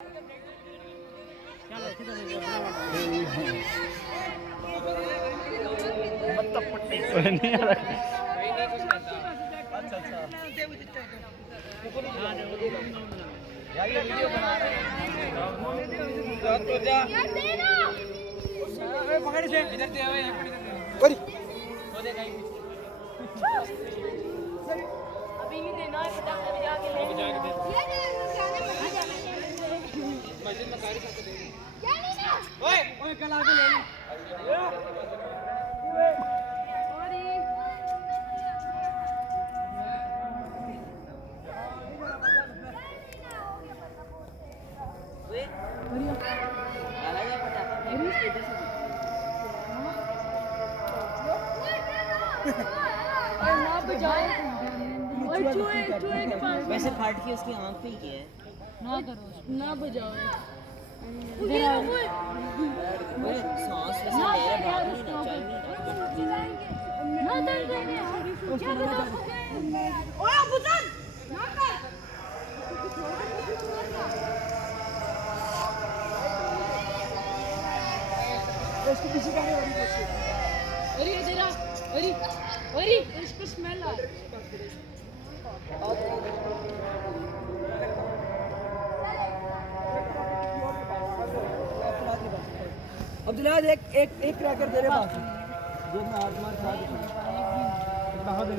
नहीं आ रहा। अच्छा अच्छा यार ये वीडियो बना रहे हैं। पकड़ से इधर से आवे अभी नहीं देना है पटाखे बजा के ले बजा के दे मस्जिद में गाड़ी करके दे क्या लेना ओए ओए कल आके ले वैसे फाट की उसकी आंख पे ही किया है ना करो ना बजाओ सांस वैसे मेरे भाग नहीं ना चाहिए ना दर्द है क्या बता ओए बुजन ना कर इसको पीछे का अरे तेरा अरे अरे इसको स्मेल आ अब्दुल्ला एक एक एक क्रैकर तेरे पास जो मैं आत्मा खा दूं कहां दे